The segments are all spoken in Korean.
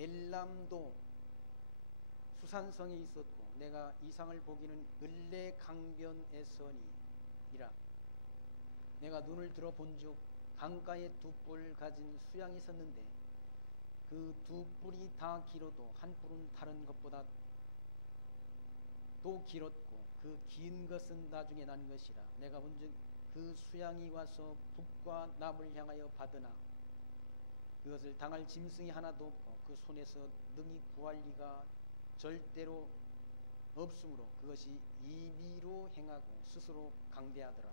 엘람도 수산성에 있었고 내가 이상을 보기는 을레 강변에서니라. 내가 눈을 들어 본즉 강가에 두 뿔 가진 수양이 있었는데 그 두 뿔이 다 길어도 한 뿔은 다른 것보다 또 길었고 그 긴 것은 나중에 난 것이라. 내가 본즉 그 수양이 와서 북과 남을 향하여 받으나 그것을 당할 짐승이 하나도 없고 그 손에서 능히 구할 리가 절대로 없으므로 그것이 임의로 행하고 스스로 강대하더라.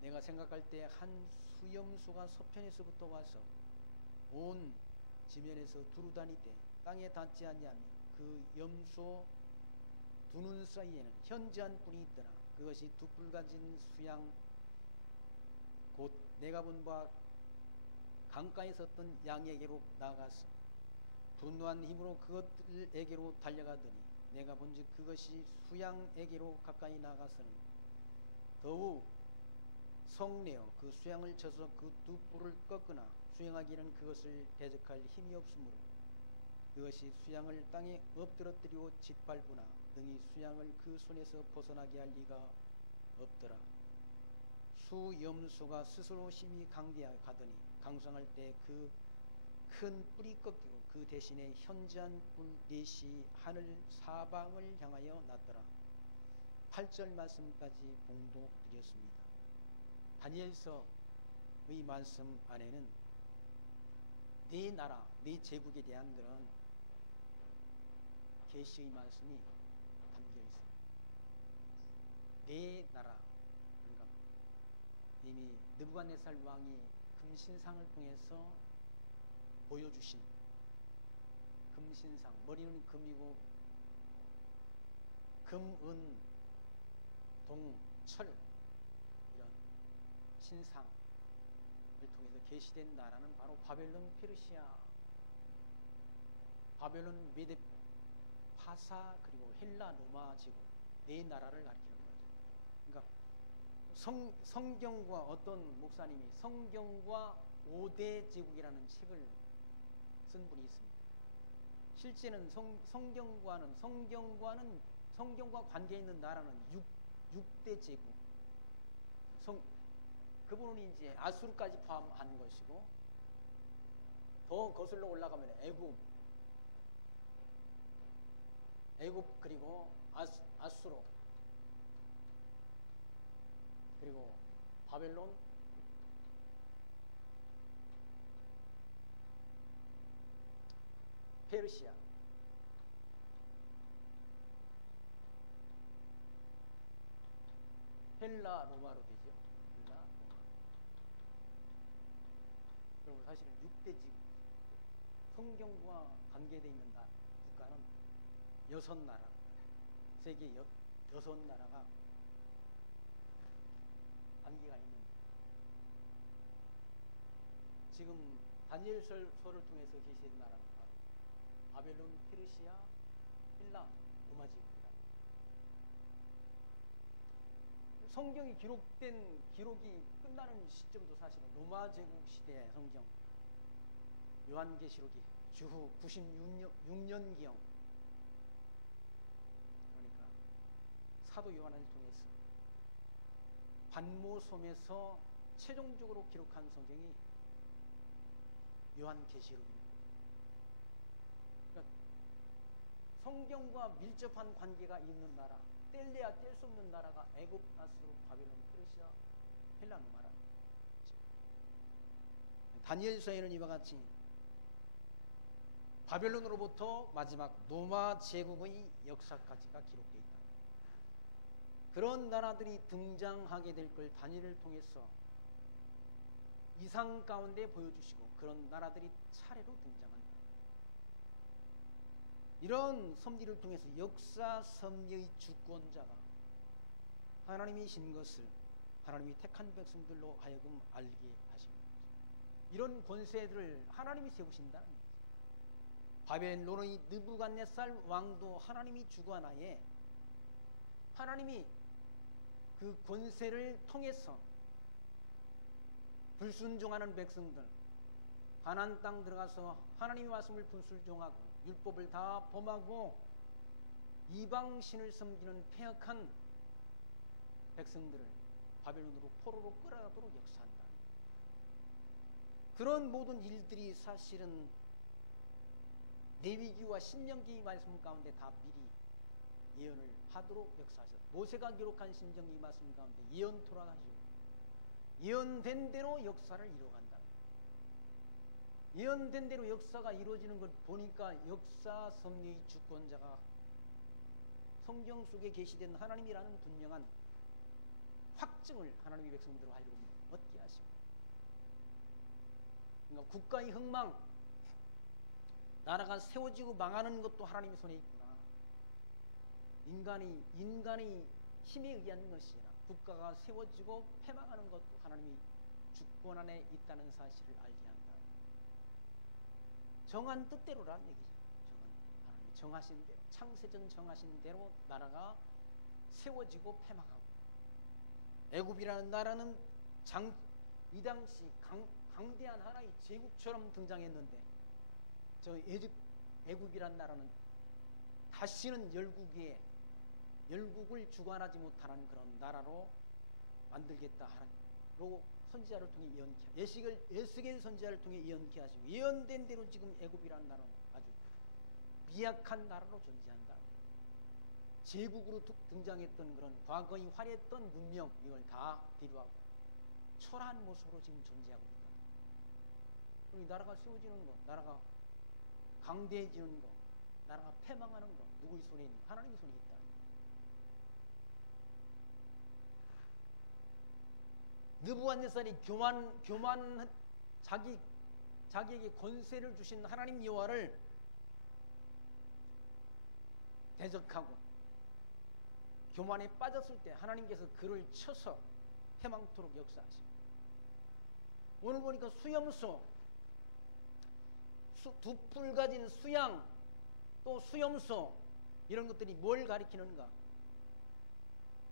내가 생각할 때 한 수염소가 서편에서부터 와서 온 지면에서 두루다니되 땅에 닿지 아니하며 그 염소 두 눈 사이에는 현저한 뿔이 있더라. 그것이 두 뿔 가진 수양 곧 내가 본 바 강가에 섰던 양에게로 나아가서 분노한 힘으로 그것들에게로 달려가더니 내가 본즉 그것이 수양에게로 가까이 나가서는 더욱 성내어 그 수양을 쳐서 그 두 뿔을 꺾으나 수양하기는 그것을 대적할 힘이 없으므로 그것이 수양을 땅에 엎드러뜨리고 짓밟으나 능히 수양을 그 손에서 벗어나게 할 리가 없더라. 수염소가 스스로 심히 강대하더니 강성할 때 그 큰 뿔이 꺾이고 그 대신에 현저한 뿔 넷이 하늘 사방을 향하여 났더라. 8절 말씀까지 봉독드렸습니다. 다니엘서의 말씀 안에는 네 나라, 네 제국에 대한 그런 계시의 말씀이 담겨 있습니다. 네 나라, 그러니까 이미 느부갓네살 왕이 금신상을 통해서 보여주신 금신상, 머리는 금이고 금, 은, 동, 철 이런 신상을 통해서 계시된 나라는 바로 바벨론, 페르시아, 바벨론, 메데, 파사 그리고 헬라, 로마 제국 네 나라를 가리키는 거죠. 그러니까 성경과 어떤 목사님이 성경과 5대 제국이라는 책을 쓴 분이 있습니다. 실제는 성경과 관계 있는 나라는 6대 제국. 그분은 이제 아수르까지 포함한 것이고 더 거슬러 올라가면 애굽 그리고 아수르 그리고 바벨론 페르시아 헬라 로마로 되죠. 헬라 로마. 그리고 사실은 6대 지구 성경과 관계되어 있는 국가는 6나라 세계 6나라가 관계가 있는 지금 다니엘서를 통해서 계시된 나라가 바벨론, 페르시아, 헬라, 로마 제국이다. 성경이 기록이 끝나는 시점도 사실은 로마 제국 시대의 성경 요한계시록이 주후 96년경 그러니까 사도 요한을 통해서 반모섬에서 최종적으로 기록한 성경이 요한계시록입니다. 그러니까 성경과 밀접한 관계가 있는 나라, 뗄래야 뗄 수 없는 나라가 애굽, 아수르, 바벨론, 페르시아, 헬라, 로마라. 다니엘서에는 이와 같이 바벨론으로부터 마지막 로마 제국의 역사까지가 기록되어 있다. 그런 나라들이 등장하게 될 걸 다니엘을 통해서 이상 가운데 보여주시고 그런 나라들이 차례로 등장한다. 이런 섭리를 통해서 역사 섭리의 주권자가 하나님이신 것을 하나님이 택한 백성들로 하여금 알게 하십니다. 이런 권세들을 하나님이 세우신다는 거죠. 바벨론의 느부갓네살 왕도 하나님이 주관하에 하나님이 그 권세를 통해서 불순종하는 백성들, 가나안 땅 들어가서 하나님의 말씀을 불순종하고 율법을 다 범하고 이방신을 섬기는 폐역한 백성들을 바벨론으로 포로로 끌어가도록 역사한다. 그런 모든 일들이 사실은 레위기와 신명기 말씀 가운데 다 미리 예언을 하도록 역사하셨다. 모세가 기록한 신명기 말씀 가운데 예언토라 하시고 예언된 대로 역사를 이루어간다. 예언된 대로 역사가 이루어지는 걸 보니까 역사 섭리의 주권자가 성경 속에 계시된 하나님이라는 분명한 확증을 하나님의 백성들로 하려고 얻게 하십니다. 그러니까 국가의 흥망, 나라가 세워지고 망하는 것도 하나님의 손에 있구나. 인간의 힘에 의한 것이 아니라 국가가 세워지고 패망하는 것도 하나님의 주권 안에 있다는 사실을 알게 한다. 정한 뜻대로라는 얘기죠. 하나님이 정하신 대로, 창세전 정하신 대로 나라가 세워지고 패망하고, 애굽이라는 나라는 이 당시 강대한 하나의 제국처럼 등장했는데 저 애굽이라는 나라는 다시는 열국을 주관하지 못하는 그런 나라로 만들겠다 하고 선지자를 통해 에스겔 선지자를 통해 예언케 하시고, 예언된 대로 지금 애굽이라는 나라는 아주 미약한 나라로 존재한다. 제국으로 등장했던 그런 과거의 화려했던 문명, 이걸 다 뒤로하고 초라한 모습으로 지금 존재하고 있다. 우리 나라가 세워지는 것, 나라가 강대해지는 것, 나라가 패망하는 것, 누구의 손에 있는? 하나님의 손에 있다. 느부갓네살이 자기에게 권세를 주신 하나님 여호와를 대적하고 교만에 빠졌을 때 하나님께서 그를 쳐서 패망토록 역사하십니다. 오늘 보니까 수염소, 두 뿔 가진 수양, 또 수염소, 이런 것들이 뭘 가리키는가?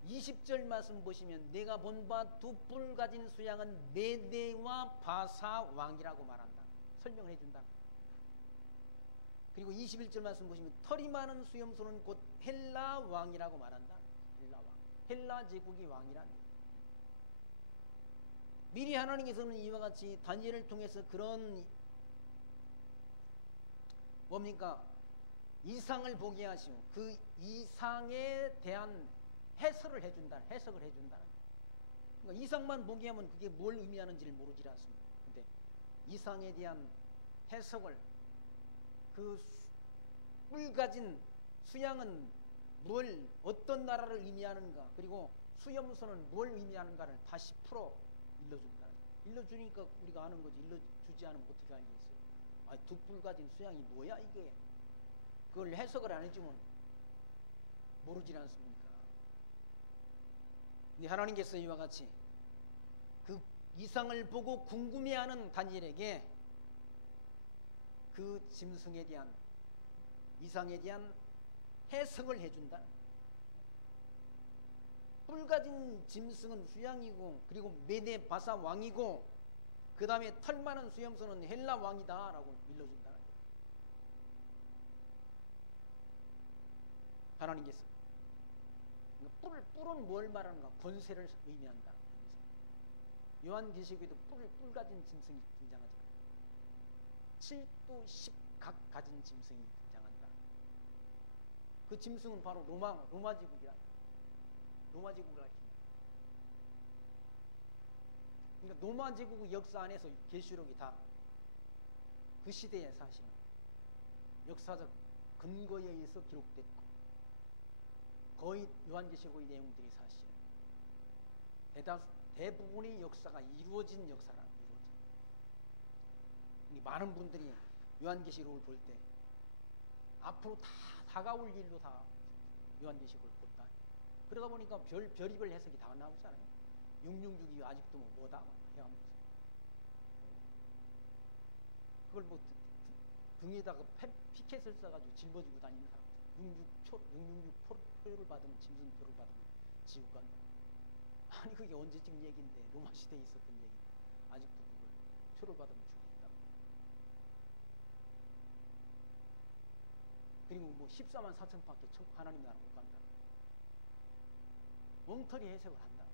20절 말씀 보시면 내가 본 바 두 뿔 가진 수양은 메대와 바사 왕이라고 말한다. 설명을 해준다. 그리고 21절 말씀 보시면 털이 많은 수염소는 곧 헬라 왕이라고 말한다. 헬라 왕. 헬라 제국의 왕이란. 미리 하나님께서는 이와 같이 다니엘을 통해서 그런 뭡니까? 이상을 보게 하시고 그 이상에 대한 해석을 해준다. 그러니까 이상만 보게 하면 그게 뭘 의미하는지를 모르지 않습니다. 근데 이상에 대한 해석을, 그 뿔 가진 수양은 어떤 나라를 의미하는가, 그리고 수염소는 뭘 의미하는가를 다시 풀어 일러준다. 일러주니까 우리가 아는 거지. 일러주지 않으면 어떻게 알겠어요? 두 뿔 가진 수양이 뭐야 이게? 그걸 해석을 안 해주면 모르지 않습니까? 근데 하나님께서 이와 같이 그 이상을 보고 궁금해하는 다니엘에게 그 짐승에 대한, 이상에 대한 해석을 해준다. 뿔 가진 짐승은 수양이고, 그리고 메대 바사 왕이고, 그 다음에 털 많은 수염소는 헬라 왕이다 라고 일러준다. 하나님께서 뿔은 뭘 말하는가? 권세를 의미한다. 요한계시록에도 뿔 가진 짐승이 등장하죠. 7도 10각 가진 짐승이 등장한다. 그 짐승은 바로 로마 제국이야. 로마 제국을 가리킵니다. 그러니까 로마 제국의 역사 안에서 계시록이 다 그 시대의 사실은 역사적 근거에 의해서 기록됐고, 거의 요한계시록의 내용들이 사실 대부분의 역사가 이루어진 역사라. 많은 분들이 요한계시록을 볼 때 앞으로 다 다가올 일로 다 요한계시록을 본다. 그러다 보니까 별의별 해석이 다 나오잖아요. 666이 아직도 뭐다 해가면서 그걸 등에다가 피켓을 써가지고 짊어지고 다니는 사람, 666 표를 받으면, 짐승표를 받으면 지옥 간다. 아니 그게 언제쯤 얘기인데, 로마 시대에 있었던 얘기. 아직도 그걸 표를 받으면 죽겠다. 그리고 뭐 14만 4천밖에 하나님 나라 못 간다. 엉터리 해석을 한다.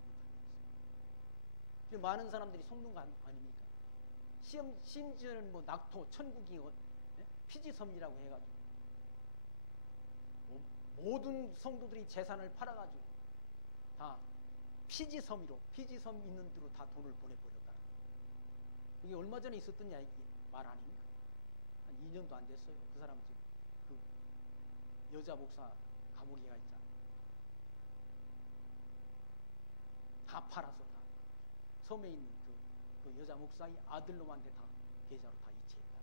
지금 많은 사람들이 속는 거 아닙니까? 심지어는 뭐 낙토, 천국이 피지섬이라고 해가지고 모든 성도들이 재산을 팔아가지고 다 피지섬으로, 피지섬 있는 데로 다 돈을 보내버렸다. 그게 얼마 전에 있었던 말 아닙니까? 한 2년도 안 됐어요. 그 사람 지금 그 여자 목사 감옥에 가 있잖아. 다 팔아서 다 섬에 있는 그 여자 목사의 아들놈한테 다 계좌로 다 이체했다.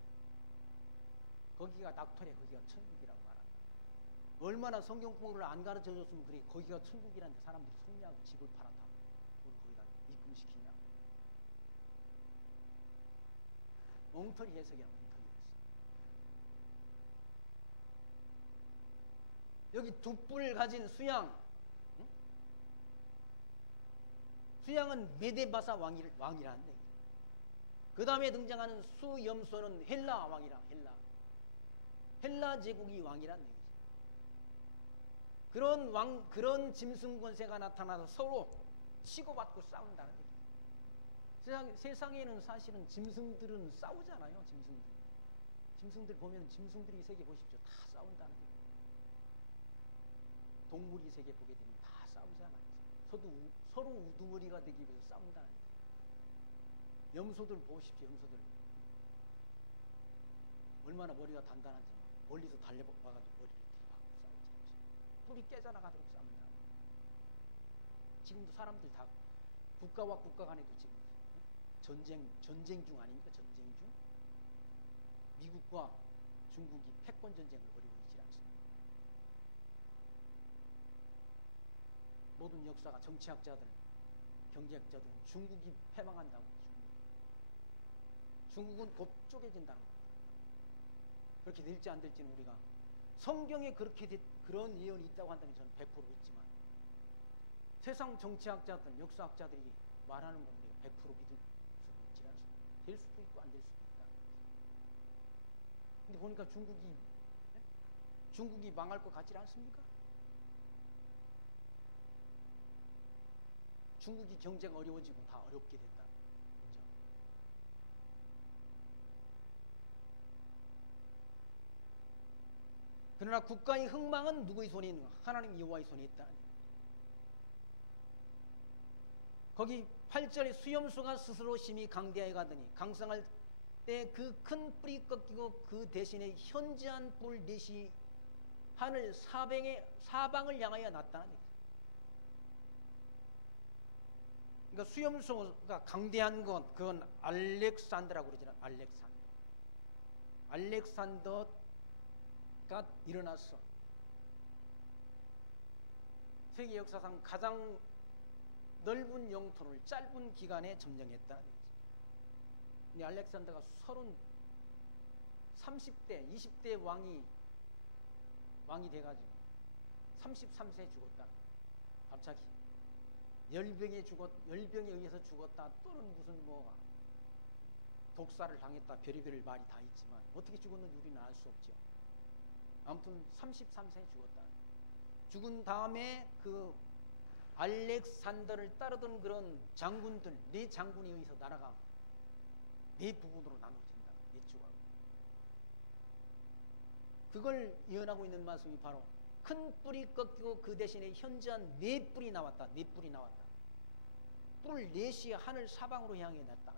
거기가 낙토래, 거기가 천국이라고 말한다. 얼마나 성경 공부를 안 가르쳐줬으면 그래 거기가 천국이라는데 사람들이 속냐고 집을 팔았다. 그걸 거기다 입금시키냐. 엉터리 해석이야, 엉터리 해석. 여기 두 뿔 가진 수양, 응? 수양은 메데바사 왕이라는데, 그 다음에 등장하는 수염소는 헬라 왕이라, 헬라 제국이 왕이란 얘기죠. 그런 왕, 그런 짐승 권세가 나타나서 서로 치고받고 싸운다는 얘기죠. 세상에는 사실은 짐승들은 싸우잖아요. 짐승들 보면 짐승들이 세계 보십시오. 다 싸운다는 얘기죠. 동물이 세계 보게 되면 다 싸우잖아요. 서로 우두머리가 되기 위해서 싸운다는 얘기죠. 염소들 보십시오. 염소들 얼마나 머리가 단단한지 멀리서 달려와가지고 머리를 이렇게 막 싸우지. 뿔이 깨져나가도록 싸웁니다. 지금도 사람들 다 국가와 국가 간에도 지금 전쟁 중 아닙니까? 전쟁 중. 미국과 중국이 패권 전쟁을 벌이고 있지 않습니까? 모든 역사가 정치학자들, 경제학자들은 중국이 패망한다고. 중국은 곧 쪼개진다는 겁니다. 그렇게 될지 안 될지는 우리가 성경에 그런 예언이 있다고 한다면 저는 100% 믿지만 세상 정치학자들, 역사학자들이 말하는 건 우리가 100% 믿을 수는 있지 않습니다. 될 수도 있고 안 될 수도 있다. 근데 보니까 중국이 망할 것 같지 않습니까? 중국이 경제가 어려워지고 다 어렵게 된다. 그러나 국가의 흥망은 누구의 손에 있는가? 하나님 여호와의 손에 있다. 거기 8절에 수염수가 스스로 심히 강대하여 가더니 강성할 때 그 큰 뿔이 꺾이고 그 대신에 현저한 뿔 넷이 하늘 사방을 향하여 났다. 그러니까 수염수가 강대한 것, 그건 알렉산더라고 그러잖아요. 알렉산더가 일어났어. 세계 역사상 가장 넓은 영토를 짧은 기간에 점령했다. 근데 알렉산더가 30대, 20대 왕이 돼가지고 33세에 죽었다. 갑자기 열병에 의해서 죽었다. 또는 무슨 뭐 독사를 당했다. 별의별 말이 다 있지만 어떻게 죽었는지 우리는 알 수 없죠. 아무튼 33세에 죽었다. 죽은 다음에 그 알렉산더를 따르던 그런 장군들, 네 장군에 의해서 나라가 네 부분으로 나눠진다. 네 조각. 그걸 예언하고 있는 말씀이 바로 큰 뿔이 꺾이고 그 대신에 현저한 네 뿔이 나왔다. 네 뿔이 나왔다. 뿔 넷이 하늘 사방으로 향해 났다.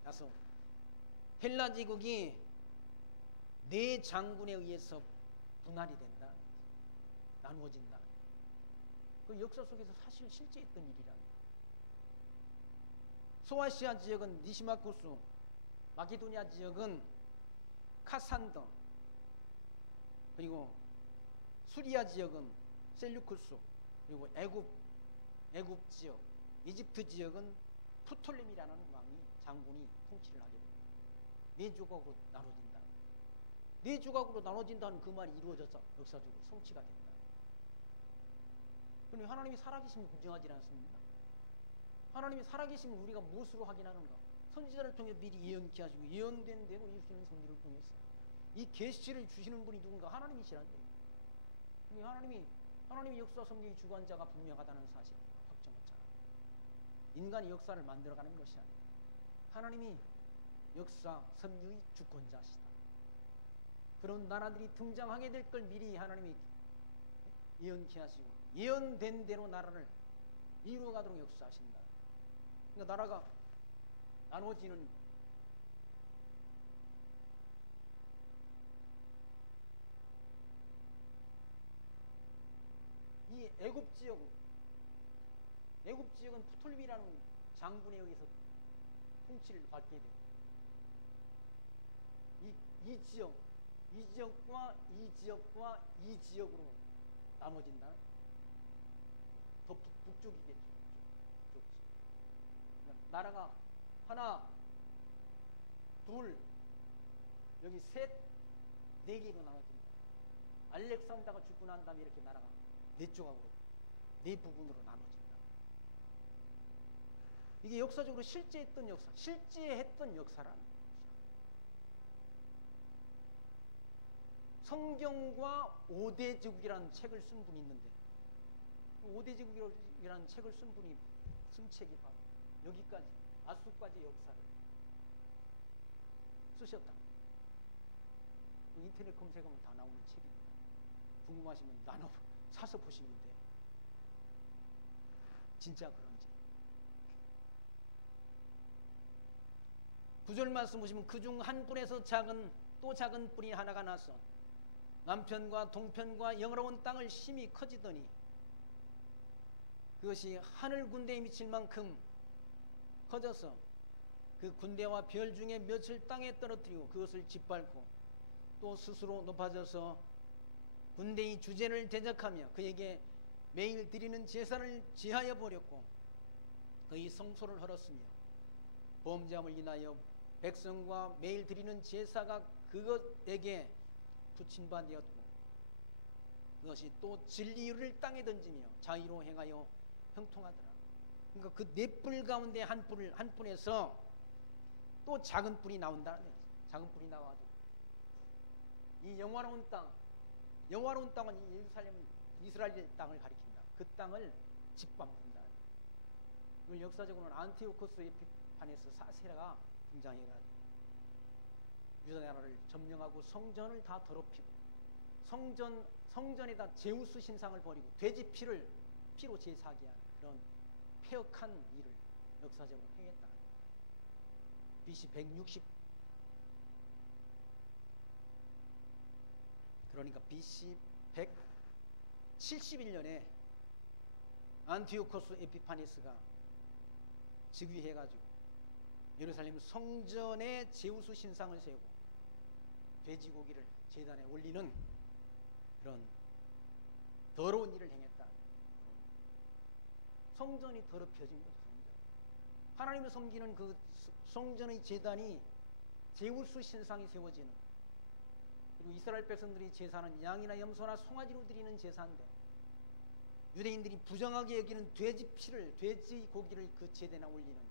그래서 헬라 제국이 네 장군에 의해서 분할이 된다. 나누어진다. 그 역사 속에서 사실 실제 있던 일이랍니다. 소아시아 지역은 니시마쿠스, 마케도니아 지역은 카산더, 그리고 수리아 지역은 셀루쿠스, 그리고 애굽 지역, 이집트 지역은 프톨레미라는 장군이 통치를 하게 됩니다. 네 조각으로 나눠진다. 네 조각으로 나눠진다는 그 말이 이루어져서 역사적으로 성취가 된다. 그런데 하나님이 살아계심을 부정하지 않습니다. 하나님이 살아계심을 우리가 무엇으로 확인하는가? 선지자를 통해 미리 예언케 하시고 예언된 대로 이루시는 성리를 통해서 이 계시를 주시는 분이 누군가? 하나님이시란데. 하나님이 역사 섭리의 주관자가 분명하다는 사실 확정했잖아. 인간이 역사를 만들어가는 것이 아니라 하나님이 역사 섭리의 주권자시다. 그런 나라들이 등장하게 될 걸 미리 하나님이 예언케 하시고 예언된 대로 나라를 이루어가도록 역사하신다. 그러니까 나라가 나눠지는 이 애굽 지역은 프톨미라는 장군에 의해서 통치를 받게 돼요. 이 지역과 이 지역으로 나눠진다. 더 북쪽이겠죠. 나라가 하나, 둘, 여기 셋, 네 개로 나눠집니다. 알렉산더가 죽고 난 다음에 이렇게 나라가 네 조각으로, 네 부분으로 나눠진다. 이게 역사적으로 실제했던 역사라는 것이야. 성경과 5대 제국이라는 책을 쓴 분이 있는데 5대 제국이라는 책을 쓴 분이 쓴 책이 바로 여기까지 아수까지 역사를 쓰셨다. 인터넷 검색하면 다 나오는 책입니다. 궁금하시면 나눠 사서 보시면 돼요. 진짜 그런지. 9절 말씀 보시면 그중 한 뿔에서 또 작은 뿔이 하나가 나서 남편과 동편과 영화로운 땅을 심히 커지더니 그것이 하늘 군대에 미칠 만큼 커져서 그 군대와 별 중에 몇을 땅에 떨어뜨리고 그것을 짓밟고 또 스스로 높아져서 군대의 주제를 대적하며 그에게 매일 드리는 제사를 제하여 버렸고 그의 성소를 헐었으며 범죄함을 인하여 백성과 매일 드리는 제사가 그것에게 붙인 바 되었고 그것이 또 진리를 땅에 던지며 자의로 행하여 형통하더라. 그러니까 그 네 뿔 가운데 한 뿔에서 또 작은 뿔이 나온다는 거예요. 작은 뿔이 나와도 이 영화로운 땅은 예루살렘 이스라엘 땅을 가리킨다. 그 땅을 짓밟는다. 이걸 역사적으로는 안티오코스 에피파네스 4세가 등장해가지고 유다 나라를 점령하고 성전을 다 더럽히고 성전에다 제우스 신상을 버리고 돼지 피로 제사하게 하는 그런 폐역한 일을 역사적으로 행했다. BC 160 그러니까 BC 171년에 안티오코스 에피파네스가 즉위해가지고 예루살렘 성전에 제우스 신상을 세우고 돼지고기를 제단에 올리는 그런 더러운 일을 행했다. 성전이 더럽혀진 것. 하나님을 섬기는 그 성전의 제단이 제우스 신상이 세워지는, 그리고 이스라엘 백성들이 제사는 양이나 염소나 송아지로 드리는 제사인데 유대인들이 부정하게 여기는 돼지 고기를 그 제단에 올리는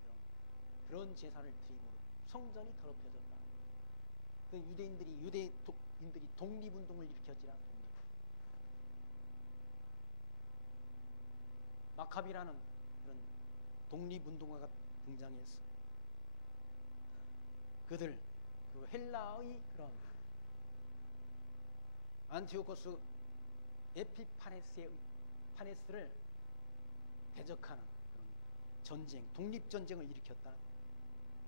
그런 제사를 드리고 성전이 더럽혀졌다. 그 유대인들이 독립운동을 일으켰지라. 마카비라는 그런 독립운동가가 등장했어. 그들 그 헬라의 그런 안티오코스 에피파네스를 대적하는 그런 전쟁, 독립전쟁을 일으켰다.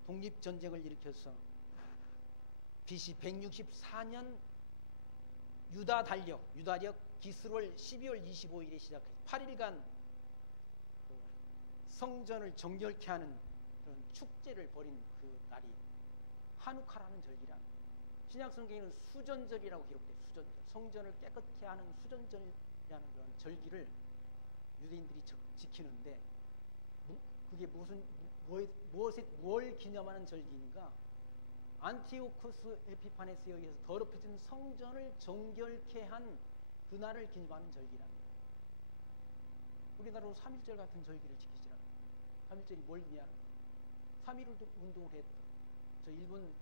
독립전쟁을 일으켜서 BC 164년 유다력 기스월 12월 25일에 시작해 8일간 성전을 정결케 하는 그런 축제를 벌인 그 날이 하누카라는 절기라. 신약성경에는 수전절이라고 기록돼. 수전절, 성전을 깨끗게 하는 수전절이라는 그런 절기를 유대인들이 지키는데 그게 뭘 기념하는 절기인가? 안티오코스 에피파네스에 의해서 더럽혀진 성전을 정결케 한 그날을 기념하는 절기랍니다. 우리나라로 3.1절 같은 절기를 지키지라. 3.1절이 뭘 의미하는? 3.1 운동을 했다. 저 일본의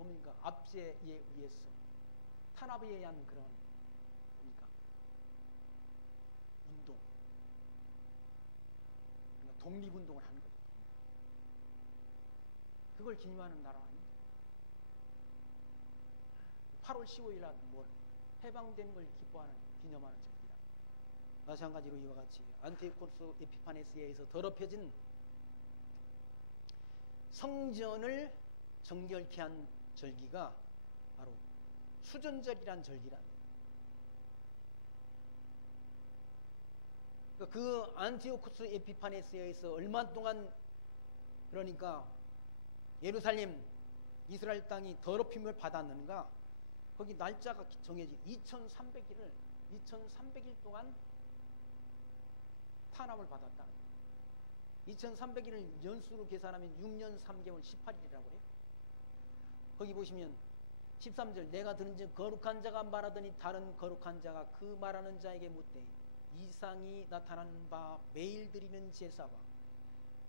뭡니까? 압제에 의해서 탄압에 의한 그런 뭡니까? 운동, 그러니까 독립운동을 하는 거죠. 그걸 기념하는 나라 아닙니까? 8월 15일 날 뭘 해방된 걸 기뻐하는 기념하는 절기라. 마찬가지로 이와 같이 안티오코스 에피파네스에 의해서 더럽혀진 성전을 정결케 한 절기가 바로 수전절이란 절기라. 그 안티오코스 에피파네스에 의해서 얼마 동안, 그러니까 예루살렘 이스라엘 땅이 더럽힘을 받았는가, 거기 날짜가 정해진 2300일 동안 탄압을 받았다. 2300일을 연수로 계산하면 6년 3개월 18일이라고 그래요. 거기 보시면 13절, 내가 들은즉 거룩한 자가 말하더니 다른 거룩한 자가 그 말하는 자에게 묻되 이상이 나타나는 바 매일 드리는 제사와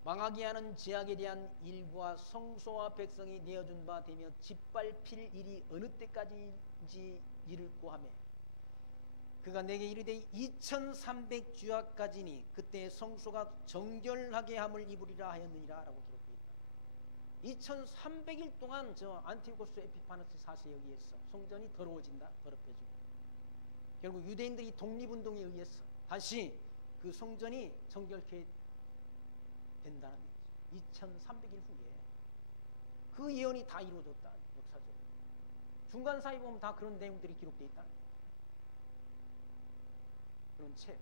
망하게 하는 제약에 대한 일부와 성소와 백성이 내어준 바 되며 짓밟힐 일이 어느 때까지인지 이르고 하매 그가 내게 이르되 2300주야까지니 그때 성소가 정결하게 함을 입으리라 하였느니라 라고 기록되어 있다. 2300일 동안 저 안티오코스 에피파네스 4세에 의해서 성전이 더러워진다, 더럽혀지고 결국 유대인들이 독립운동에 의해서 다시 그 성전이 정결케 된다는 얘기죠. 2300일 후에 그 예언이 다 이루어졌다. 역사적으로 중간 사이 보면 다 그런 내용들이 기록되어 있다. 그런 책에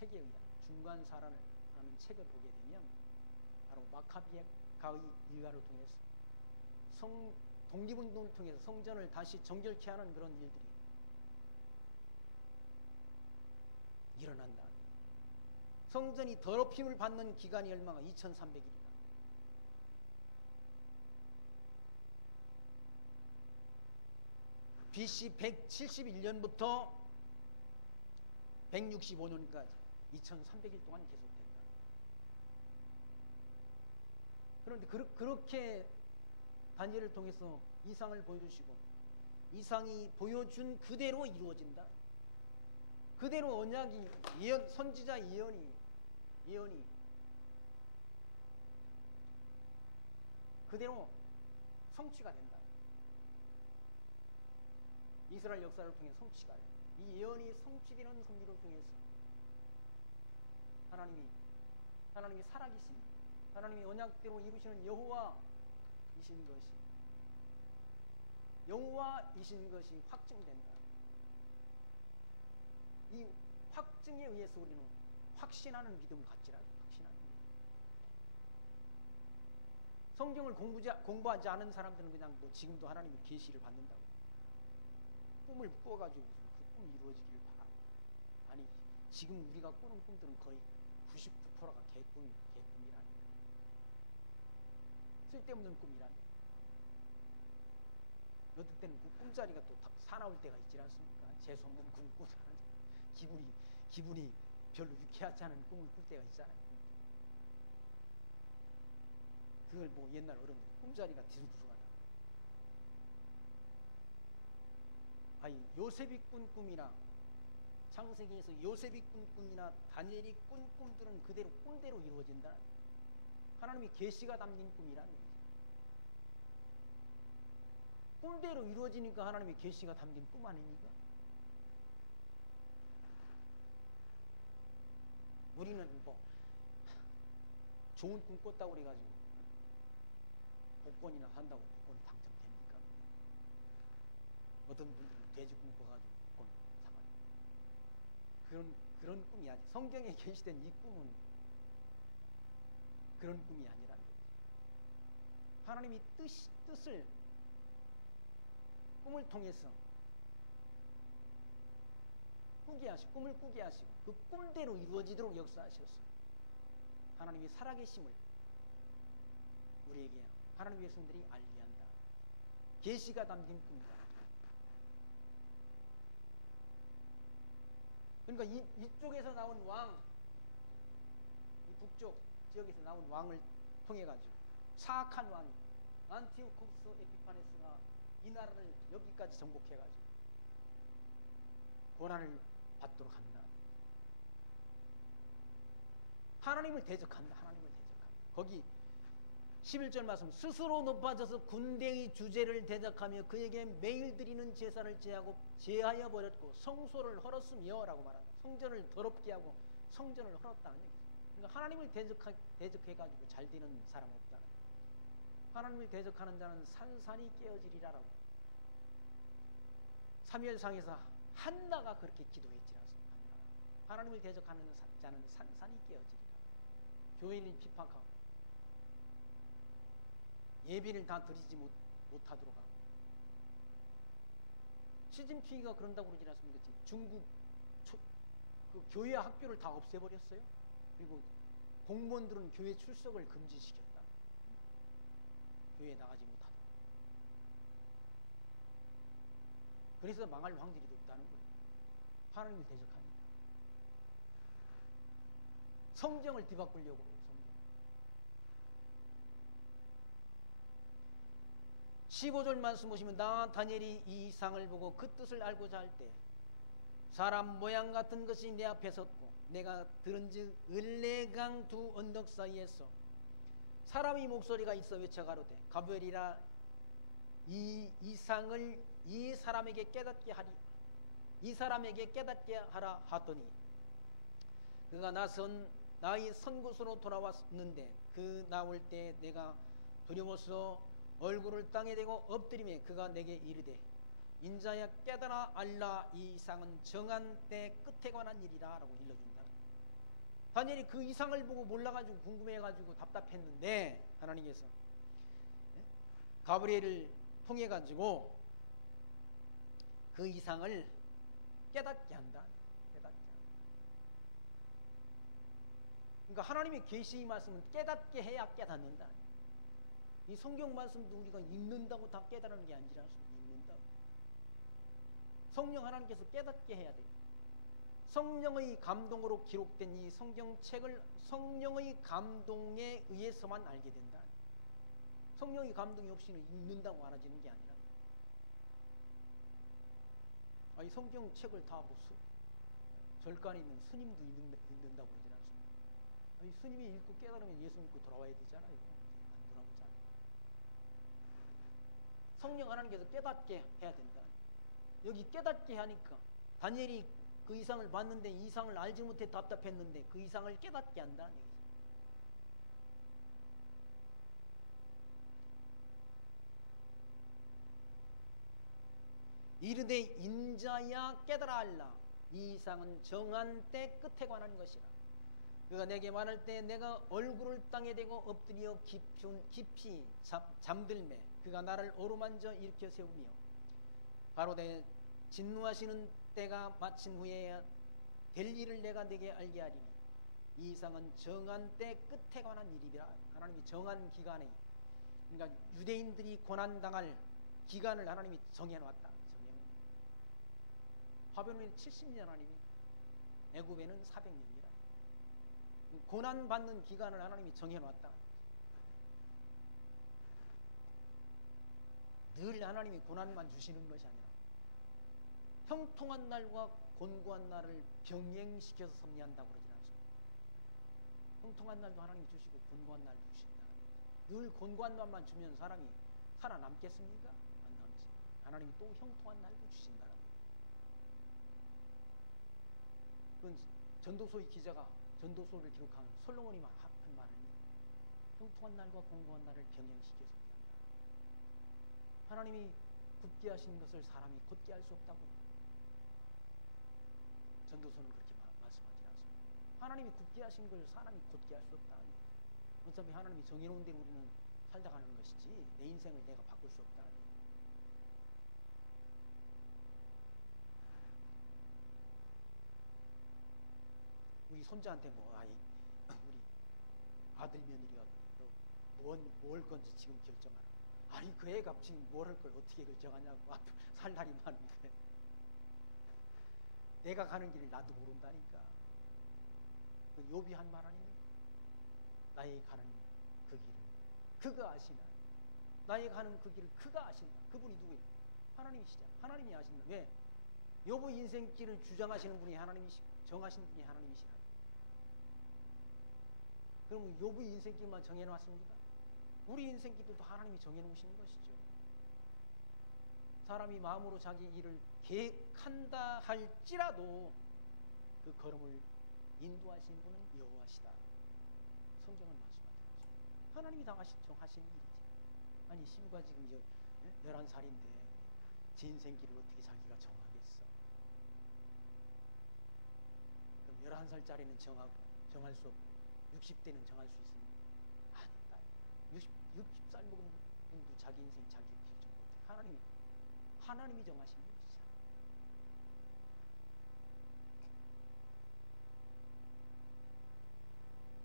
의한 중간사라는 책을 보게 되면 바로 마카비의 일가를 통해서 독립운동을 통해서 성전을 다시 정결케 하는 그런 일들이 일어난다. 성전이 더럽힘을 받는 기간이 얼마가 2300일이다. BC 171년부터 165년까지 2300일 동안 계속된다. 그런데 그렇게 단지를 통해서 이상을 보여주시고 이상이 보여준 그대로 이루어진다. 그대로 언약이 선지자 예언이 그대로 성취가 된다. 이스라엘 역사를 통해 성취가 된다. 이 예언이 성취되는 섭리를 통해서 하나님이 살아계신, 하나님이 언약대로 이루시는 여호와이신 것이 확증된다. 이 확증에 의해서 우리는 확신하는 믿음을 갖지라. 확신하는 믿음. 성경을 공부하지 않은 사람들은 그냥 뭐 지금도 하나님의 계시를 받는다고 꿈을 꾸어가지고 그 꿈이 이루어지기를 바랍니다. 아니, 지금 우리가 꾸는 꿈들은 거의 99%가 개꿈이라니. 쓸데없는 꿈이라니. 어떨 때는 그 꿈자리가 또 사나울 때가 있지 않습니까? 재수없는 꿈을 꾸잖아요. 기분이 별로 유쾌하지 않은 꿈을 꿀 때가 있잖아요. 그걸 뭐 옛날 어른들 꿈자리가 뒤숭숭하다. 아니, 요셉이 꾼 꿈이나 창세기에서 요셉이 꾼 꿈이나 다니엘이 꾼 꿈들은 그대로 꾼대로 이루어진다. 하나님이 계시가 담긴 꿈이라는 얘기죠. 꿈대로 이루어지니까 하나님의 계시가 담긴 꿈 아닙니까? 우리는 뭐 좋은 꿈 꿨다고 그래가지고 복권이나 산다고 복권 당첨됩니까? 어떤 분들은 돼지 꿈 꿔가지고 복권 사가지고 그런 꿈이 아니. 성경에 계시된 이 꿈은 그런 꿈이 아니라는 거죠. 하나님이 뜻을 꿈을 통해서 꿈을 꾸게 하시고 그 꿈대로 이루어지도록 역사하셔서 하나님의 살아계심을 우리에게 하나님의 백성들이 알게 한다. 계시가 담긴 꿈이다. 그러니까 이쪽에서 나온 왕, 이 북쪽 지역에서 나온 왕을 통해 가지고 사악한 왕이 안티오코스 에피파네스가 이 나라를 여기까지 정복해가지고 고난을 받도록 한다. 하나님을 대적한다. 하나님을 대적한다. 거기 11절 말씀, 스스로 높아져서 군대의 주제를 대적하며 그에게 매일 드리는 제사를 제하여 버렸고 성소를 헐었으며 라고 말합니다. 성전을 더럽게 하고 성전을 헐었다는 얘기죠. 그러니까 하나님을 대적해가지고 잘 되는 사람 없다. 하나님을 대적하는 자는 산산이 깨어지리라라고. 사무엘상에서 한나가 그렇게 기도했지 않습니까? 하나님을 대적하는 자는 산산이 깨어지리라. 교인을 비판하고 예배를 다 드리지 못하도록 하고. 시진핑이가 그런다고 그러지 않습니까? 중국 그 교회 학교를 다 없애버렸어요. 그리고 공무원들은 교회 출석을 금지시켰다. 교회에 나가지 못하도록. 그래서 망할 확률이 높다는 거예요. 하나님을 대적합니다. 성경을 뒤바꾸려고 해요. 성경. 15절 말씀 보시면 나 다니엘이 이 이상을 보고 그 뜻을 알고자 할 때 사람 모양 같은 것이 내 앞에 섰고 내가 들은즉 을레강 두 언덕 사이에서 사람의 목소리가 있어 외쳐가로되 가브리엘아 이 이상을 이 사람에게 깨닫게 하리 이 사람에게 깨닫게 하라 하더니 그가 나의 선 곳으로 돌아왔는데 그 나올 때 내가 두려워서 얼굴을 땅에 대고 엎드리며 그가 내게 이르되 인자야 깨달아 알라 이 이상은 정한 때 끝에 관한 일이라 라고 일러준다. 다니엘이 그 이상을 보고 몰라가지고 궁금해가지고 답답했는데 하나님께서 가브리엘을 통해가지고 그 이상을 깨닫게 한다. 깨닫게 한다. 그러니까 하나님의 계시의 말씀은 깨닫게 해야 깨닫는다. 이 성경 말씀도 우리가 읽는다고 다 깨달는 게 아니라 읽는다고. 성령 하나님께서 깨닫게 해야 돼요. 성령의 감동으로 기록된 이 성경책을 성령의 감동에 의해서만 알게 된다. 성령의 감동이 없이는 읽는다고 알아지는 게 아니라. 이 성경책을 다 절간에 있는 스님도 읽는다고 그러지 않습니까? 스님이 읽고 깨달으면 예수 믿고 돌아와야 되잖아요. 안 돌아오잖아요. 성령 하나님께서 깨닫게 해야 된다. 여기 깨닫게 하니까 다니엘이 그 이상을 봤는데 이 이상을 알지 못해 답답했는데 그 이상을 깨닫게 한다는 얘기죠. 이르되 인자야 깨달아 알라 이 이상은 정한 때 끝에 관한 것이라. 그가 내게 말할 때 내가 얼굴을 땅에 대고 엎드려 깊이 잠들매 그가 나를 어루만져 일으켜 세우며 가로되 진노하시는 때가 마친 후에 될 일을 내가 네게 알게 하리니 이 이상은 정한 때 끝에 관한 일이라. 하나님이 정한 기간에 그러니까 유대인들이 고난당할 기간을 하나님이 정해놨다. 바벨론에는 70년 아닙니까? 애굽에는 400년이라. 고난받는 기간을 하나님이 정해놨다. 늘 하나님이 고난만 주시는 것이 아니라 형통한 날과 곤고한 날을 병행시켜서 섭리한다고 그러지 않습니까? 형통한 날도 하나님 주시고 곤고한 날도 주신다. 늘 곤고한 날만 주면 사람이 살아남겠습니까? 안 남지. 하나님이 또 형통한 날도 주신다. 그건 전도서의 기자가 전도서를 기록한 솔로몬이 한 말입니다. 형통한 날과 곤고한 날을 병행시켜서 섭리한다. 하나님이 굳게 하신 것을 사람이 곧게 할 수 없다고 전도서는 그렇게 말씀하지 않습니다. 하나님이 굳게 하신 걸 사람이 곧게 할 수 없다. 어차피 하나님이 정해놓은 대로 우리는 살다가는 것이지 내 인생을 내가 바꿀 수 없다. 우리 손자한테 우리 아들 며느리가 뭘 건지 지금 결정하라. 아니 그 애가 지금 뭘 할 걸 어떻게 결정하냐고. 살 날이 많은데 내가 가는 길을 나도 모른다니까. 욥이 한 말 아닙니까? 나의 가는 그 길을 그가 아시나. 나의 가는 그 길을 그가 아신다. 그분이 누구예요? 하나님이시죠. 하나님이 아신다. 왜? 욥의 인생길을 주장하시는 분이 하나님이시고 정하신 분이 하나님이시라. 그럼 욥의 인생길만 정해놨습니다. 우리 인생길도 하나님이 정해놓으시는 것이죠. 사람이 마음으로 자기 일을 계획한다 할지라도 그 걸음을 인도하시는 분은 여호와시다. 성경은 말씀하는 거죠. 하나님이 다 정하신 일이지. 아니 시부가 지금 11살인데 제 인생길을 어떻게 자기가 정하겠어. 그럼 11살짜리는 정할 수 없고 60대는 정할 수 있습니다. 아니다. 60살 먹은 분도 자기 인생 자기 결정 못해. 하나님이 정하신 일이잖아.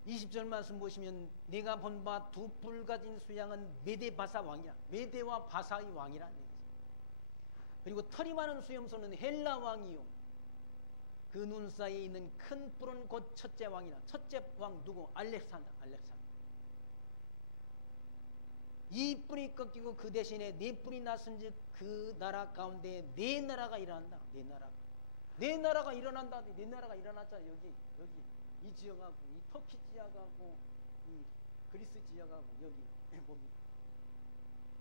(20절) 말씀 보시면 내가 본 바 두 뿔 가진 수양은 메데 바사 왕이라. 메데와 바사의 왕이라는 얘기죠. 그리고 털이 많은 수염소는 헬라 왕이요 그 눈 사이에 있는 큰 뿔은 곧 첫째 왕이라. 첫째 왕 누구? 알렉산더. 이 뿔이 꺾이고 그 대신에 네 뿔이 났은즉 그 나라 가운데 네 나라가 일어난다. 네 나라가 일어난다. 네 나라가 일어났잖아. 여기 이 지역하고 이 터키 지역하고 이 그리스 지역하고 여기 뭡니까?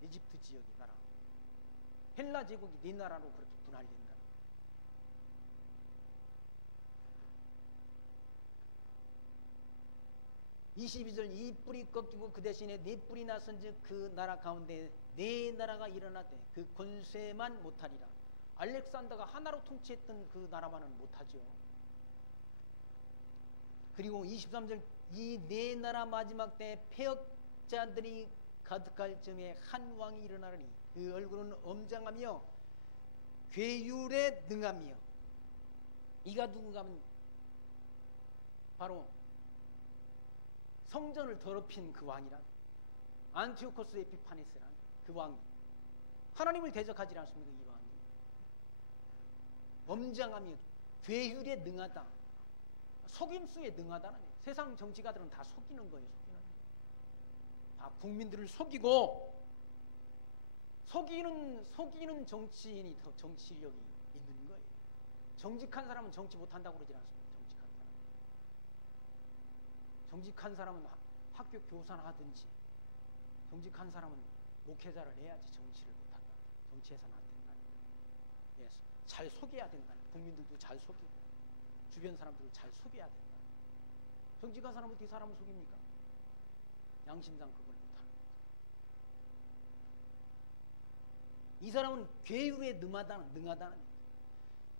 이집트 지역이 나라. 헬라 제국이 네 나라로 그렇게 분할된다. (22절) 이 뿔이 꺾이고 그 대신에 네 뿔이 났은즉 그 나라 가운데 네 나라가 일어나되 그 권세만 못하리라. 알렉산더가 하나로 통치했던 그 나라만은 못하죠. 그리고 (23절) 이 네 나라 마지막 때 패역자들이 가득할 즈음에 한 왕이 일어나리니 그 얼굴은 엄장하며 괴율에 능하며. 이가 누군가 하면 바로 성전을 더럽힌 그 왕이란 안티오코스 에피파네스라는 그 왕이 하나님을 대적하지 않습니까? 이 왕이 엄장하며 괴율에 능하다. 속임수에 능하다는 거예요. 세상 정치가들은 다 속이는 거예요. 다 국민들을 속이고 속이는 정치인이 더 정치력이 있는 거예요. 정직한 사람은 정치 못한다고 그러지 않습니다. 정직한 사람은 학교 교사나 하든지 정직한 사람은 목회자를 해야지 정치를 못한다. 정치해서는 안 된다. 예, 잘 속여야 된다. 국민들도 잘 속이고 주변 사람들을 잘 속여야 된다. 정직한 사람은 어떻게 사람을 속입니까? 양심상 그걸 못하는 거죠. 이 사람은 괴율에 능하다는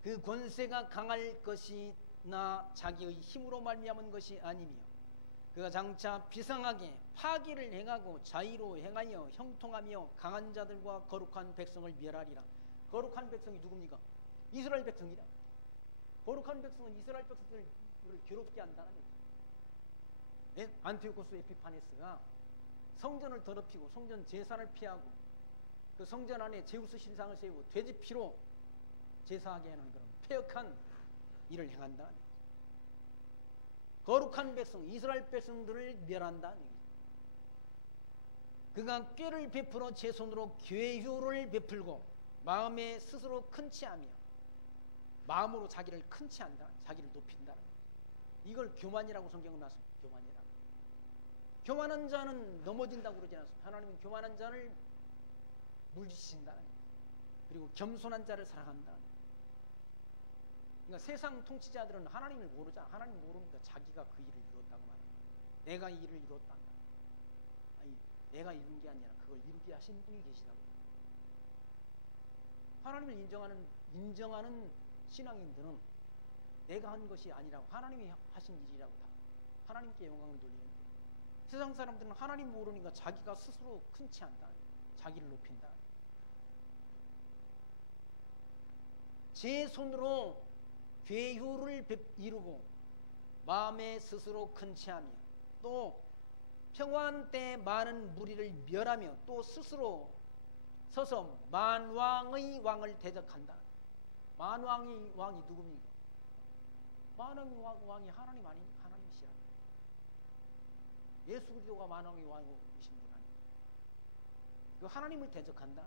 그 권세가 강할 것이나 자기의 힘으로 말미암은 것이 아니며 그가 장차 비상하게 파기를 행하고 자의로 행하여 형통하며 강한 자들과 거룩한 백성을 멸하리라. 거룩한 백성이 누굽니까? 이스라엘 백성이라. 거룩한 백성은 이스라엘 백성들을 괴롭게 한다는 거죠. 네? 안티오코스 에피파네스가 성전을 더럽히고 성전 제사를 피하고 그 성전 안에 제우스 신상을 세우고 돼지 피로 제사하게 하는 그런 폐역한 일을 행한다는 거죠. 거룩한 백성, 이스라엘 백성들을 멸한다는 얘기죠. 그가 꾀를 베풀어 제 손으로 괴효를 베풀고 마음에 스스로 큰치하며 마음으로 자기를 큰치한다. 자기를 높인다는 거예요. 이걸 교만이라고 성경은 말씀합니다. 교만이라고. 교만한 자는 넘어진다고 그러지 않습니다. 하나님은 교만한 자를 물리치신다는 거예요. 그리고 겸손한 자를 사랑한다는 거예요. 그러니까 세상 통치자들은 하나님을 모르잖아. 하나님 모르니까 자기가 그 일을 이뤘다고 말합니다. 내가 이 일을 이뤘단다. 아니, 내가 이룬 게 아니라 그걸 이루게 하신 분이 계시다고. 하나님을 인정하는 신앙인들은 내가 한 것이 아니라고 하나님이 하신 일이라고 다 하나님께 영광을 돌리는 거예요. 세상 사람들은 하나님 모르니까 자기가 스스로 큰치한다. 자기를 높인다. 제 손으로 괴효를 이루고 마음에 스스로 큰치하며 또 평화한 때 많은 무리를 멸하며 또 스스로 서서 만왕의 왕을 대적한다. 만왕의 왕이 누굽니까? 만왕의 왕이 하나님 아닙니까? 하나님이시라. 예수 그리스도가 만왕의 왕이신 분 아닙니까? 그 하나님을 대적한다.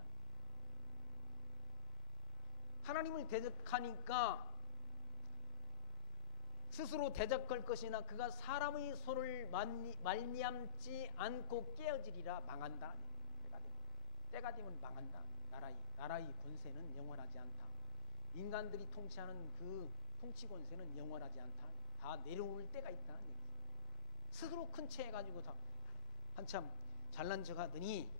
하나님을 대적하니까 스스로 대적할 것이나 그가 사람의 손을 말미암지 않고 깨어지리라. 망한다. 때가 되면 망한다. 나라의 권세는 영원하지 않다. 인간들이 통치하는 그 통치 권세는 영원하지 않다. 다 내려올 때가 있다. 스스로 큰 채 해가지고 다 한참 잘난 척 하더니,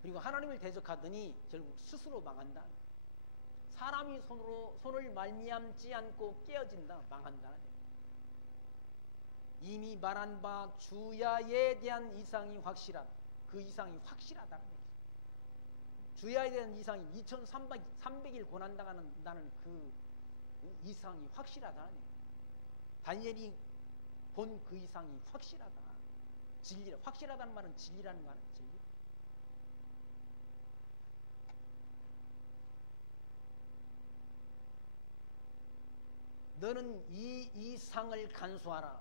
그리고 하나님을 대적하더니 결국 스스로 망한다. 사람이 손을 말미암지 않고 깨어진다. 망한다. 이미 말한 바 주야에 대한 이상이 확실하다. 그 이상이 확실하다는 얘기죠. 주야에 대한 이상이 2300일 고난당하는 그 이상이 확실하다는 얘기죠. 다니엘이 본 그 이상이 확실하다. 진리라. 확실하다는 말은 진리라는 거 아니에요. 진리. 너는 이 이상을 간수하라.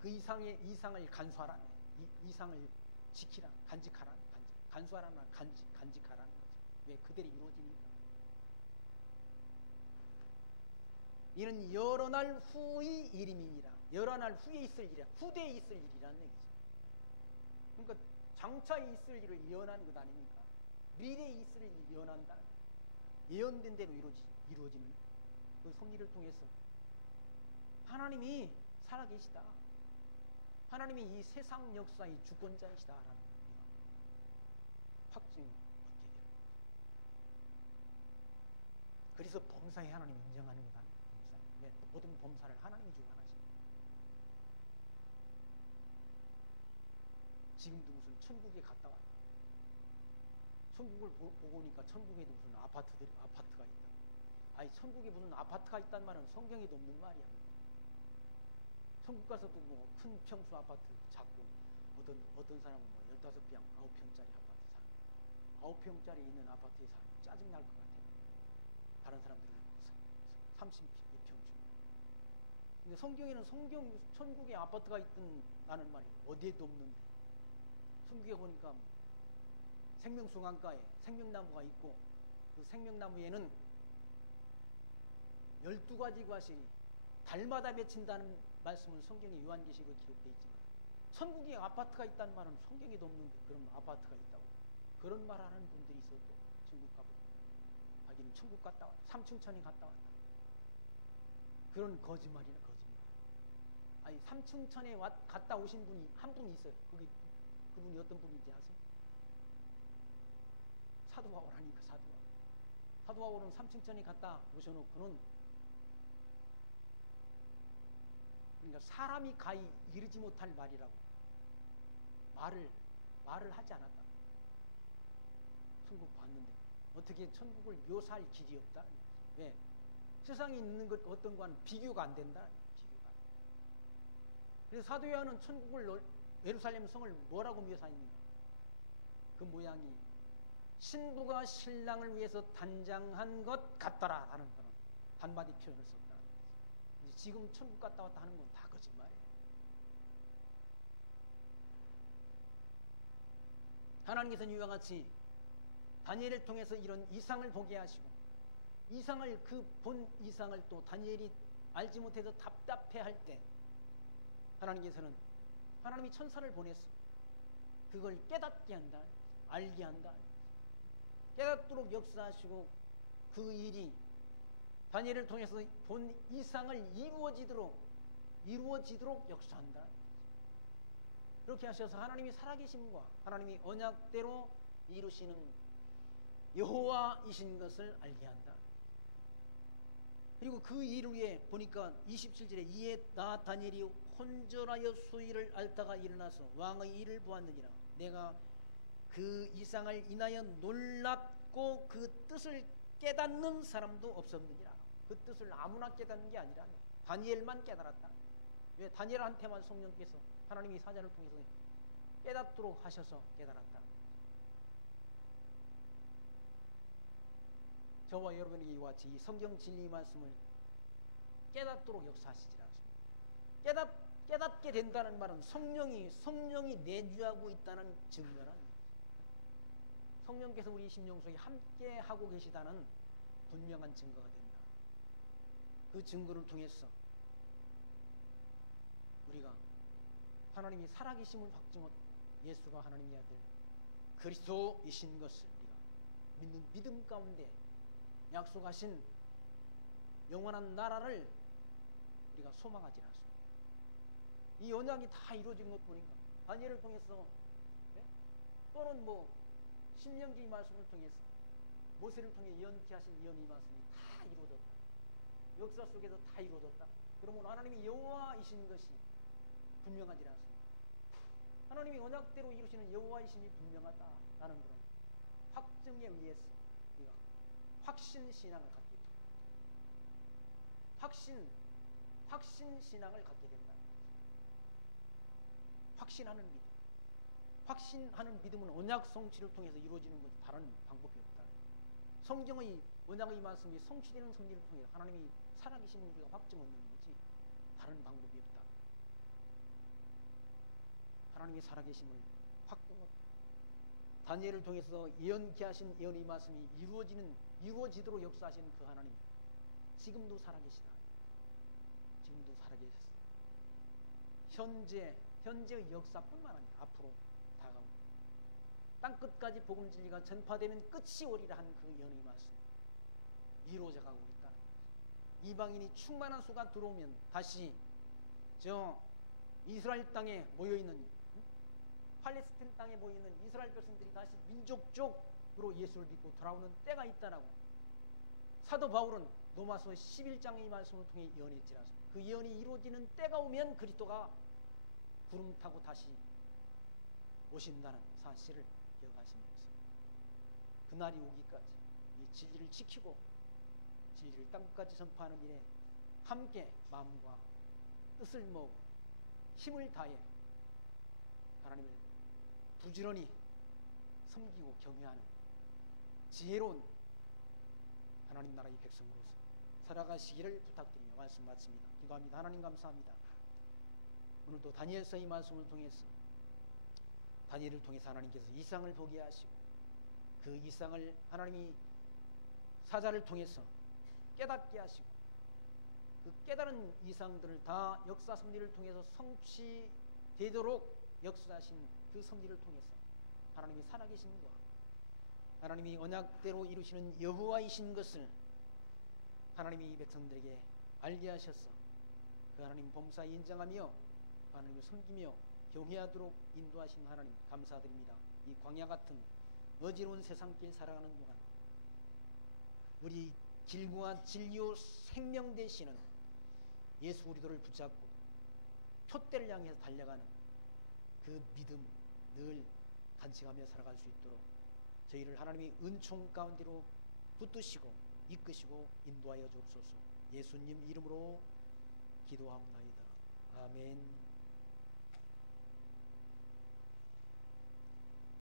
그 이상을 간수하라. 이 이상을 지키라. 간직하라. 간수하라는 말 간직하라는 거죠. 왜? 그대로 이루어지니까. 이는 여러 날 후의 일임이니라. 여러 날 후에 있을 일이라. 후대에 있을 일이라는 얘기죠. 그러니까 장차 있을 일을 예언하는 것 아닙니까? 미래에 있을 일을 예언한다. 예언된 대로 이루어지는 그 섭리를 통해서 하나님이 살아계시다. 하나님이 이 세상 역사의 주권자이시다라는 확증을 얻게 됩니다. 그래서 범사에 하나님 인정하는 것 아닙니까? 왜? 모든 범사를 하나님이 주관하십니다. 지금도 무슨 천국에 갔다 왔다. 천국을 보고 오니까 천국에도 무슨 아파트가 있다. 아니, 천국에 무슨 아파트가 있단 말은 성경에도 없는 말이야. 천국 가서도 뭐 큰 평수 아파트 작고, 어떤 사람은 뭐 15평, 9평짜리 아파트 사는, 9평짜리 있는 아파트에 사는 짜증날 것 같아요. 다른 사람들은 30평 주고. 근데 성경에는 천국에 아파트가 있다는 말이 어디에도 없는데, 천국에 보니까 생명수강가에 생명나무가 있고, 그 생명나무에는 12가지 것이 달마다 맺힌다는 말씀은 성경의 요한계시록에 기록되어 있지만, 천국에 아파트가 있다는 말은 성경에도 없는데 그런 아파트가 있다고 그런 말하는 분들이 있어도 천국 가보고 자기는 천국 갔다 왔다, 삼층천에 갔다 왔다. 그런 거짓말이나 거짓말. 아니, 삼층천에 갔다 오신 분이 한 분 있어요. 그분이 어떤 분인지 아세요? 사도 바울하니까 사도 바울은 삼층천에 갔다 오셔놓고는, 그러니까 사람이 가히 이르지 못할 말이라고 말을 하지 않았다. 천국 봤는데 어떻게 천국을 묘사할 길이 없다. 왜? 세상에 있는 것 어떤 거와는 비교가 안 된다. 비교가 안 된다. 그래서 사도 요한은 천국을, 예루살렘 성을 뭐라고 묘사합니까? 그 모양이 신부가 신랑을 위해서 단장한 것 같더라 라는 그런 한마디 표현을 썼다. 지금 천국 갔다 왔다 하는 건 다 거짓말이에요. 하나님께서는 이와 같이 다니엘을 통해서 이런 이상을 보게 하시고, 그 본 이상을 또 다니엘이 알지 못해서 답답해할 때 하나님이 천사를 보냈어. 그걸 깨닫게 한다. 알게 한다. 깨닫도록 역사하시고, 그 일이 다니엘을 통해서 본 이상을 이루어지도록 역사한다. 그렇게 하셔서 하나님이 살아계심과 하나님이 언약대로 이루시는 여호와이신 것을 알게 한다. 그리고 그 일 후에 보니까 27절에 이에 나 다니엘이 혼절하여 수위를 앓다가 일어나서 왕의 일을 보았느니라. 내가 그 이상을 인하여 놀랍고 그 뜻을 깨닫는 사람도 없었느니라. 그 뜻을 아무나 깨닫는 게 아니라 다니엘만 깨달았다. 왜? 다니엘한테만 성령께서 하나님이 사자를 통해서 깨닫도록 하셔서 깨달았다. 저와 여러분에게 이와 같이 이 성경 진리 말씀을 깨닫도록 역사하시지 않습니다. 깨닫게 된다는 말은 성령이 내주하고 있다는 증거란, 성령께서 우리 심령 속에 함께 하고 계시다는 분명한 증거가 된다. 그 증거를 통해서 우리가 하나님이 살아계심을 확증하고 예수가 하나님의 아들 그리스도이신 것을 우리가 믿는 믿음 가운데 약속하신 영원한 나라를 우리가 소망하지 않습니다. 이 언약이 다 이루어진 것뿐인가? 다니엘을 통해서, 또는 신명기 말씀을 통해서 모세를 통해 예언케하신 예언의 말씀이 다 이루어졌다. 역사 속에서 다 이루어졌다. 그러면 하나님이 여호와이신 것이 분명하지 않습니다. 하나님이 언약대로 이루시는 여호와이심이 분명하다라는 그런 확증에 의해서 우리가 확신신앙을 갖게 됩니다. 확신신앙을 갖게 된다. 확신하는 믿음. 확신하는 믿음은 언약 성취를 통해서 이루어지는 것이 다른 방법이 없다. 성경의 언약의 말씀이 성취되는 성리를 통해서 하나님이 살아계시는 우리가 확증 얻는 거지 다른 방법이 없다. 하나님이 살아계심을 확증하고 다니엘을 통해서 예언케 하신 예언의 말씀이 이루어지도록 역사하신 그 하나님 지금도 살아계시다. 지금도 살아계셨어. 현재의 역사뿐만 아니라 앞으로 다가오고 땅끝까지 복음 진리가 전파되면 끝이 오리라 한 그 예언의 말씀 이루어져 가고 있다는 거죠. 이방인이 충만한 수가 들어오면 다시 이스라엘 땅에 모여있는 팔레스틴 땅에 모여있는 이스라엘 백성들이 다시 민족적으로 예수를 믿고 돌아오는 때가 있다라고 사도 바울은 로마서 11장의 말씀을 통해 예언했지 않습니까? 그 예언이 이루어지는 때가 오면 그리스도가 구름 타고 다시 오신다는 사실을 기억하시면서 그날이 오기까지 이 진리를 지키고 진리를 땅끝까지 전파하는 일에 함께 마음과 뜻을 모으고 힘을 다해 하나님을 부지런히 섬기고 경외하는 지혜로운 하나님 나라의 백성으로서 살아가시기를 부탁드리며 말씀 마칩니다. 기도합니다. 하나님 감사합니다. 오늘도 다니엘서의 말씀을 통해서 다니엘을 통해서 하나님께서 이상을 보게 하시고 그 이상을 하나님이 사자를 통해서 깨닫게 하시고 그 깨달은 이상들을 다 역사 섭리를 통해서 성취되도록 역사하신 그 섭리를 통해서 하나님이 살아계신 것 하나님이 언약대로 이루시는 여호와이신 것을 하나님이 이 백성들에게 알게 하셔서 그 하나님 범사에 인정하며 하나님을 섬기며 경외하도록 인도하신 하나님 감사드립니다. 이 광야 같은 어지러운 세상길 살아가는 동안 우리 길구와 진리요 생명 되시는 예수 그리스도를 붙잡고 표대를 향해서 달려가는 그 믿음 늘 간직하며 살아갈 수 있도록 저희를 하나님의 은총 가운데로 붙드시고 이끄시고 인도하여 주옵소서. 예수님 이름으로 기도하옵나이다. 아멘.